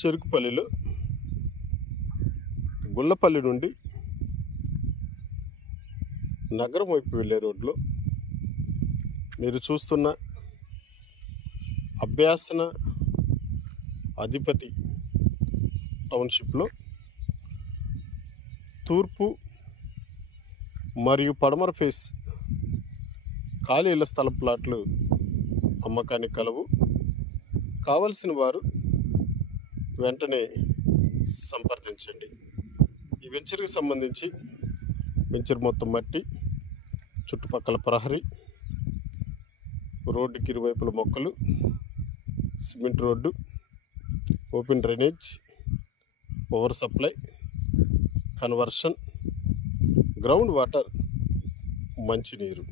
చెరుకుపల్లిలో గుళ్ళపల్లి నుండి నగరం వైపు వెళ్ళే రోడ్లో మీరు చూస్తున్న అభ్యాసన అధిపతి టౌన్షిప్లో తూర్పు మరియు పడమర ఫేస్ ఖాళీ ఇళ్ల స్థల ప్లాట్లు అమ్మకానికి కలవు. కావలసిన వారు వెంటనే సంప్రదించండి. ఈ వెంచర్కి సంబంధించి వెంచర్ మొత్తం మట్టి, చుట్టుపక్కల ప్రహరీ, రోడ్డుకి ఇరువైపుల మొక్కలు, cement road, open drainage, power supply, conversion, ground water, మంచినీరు.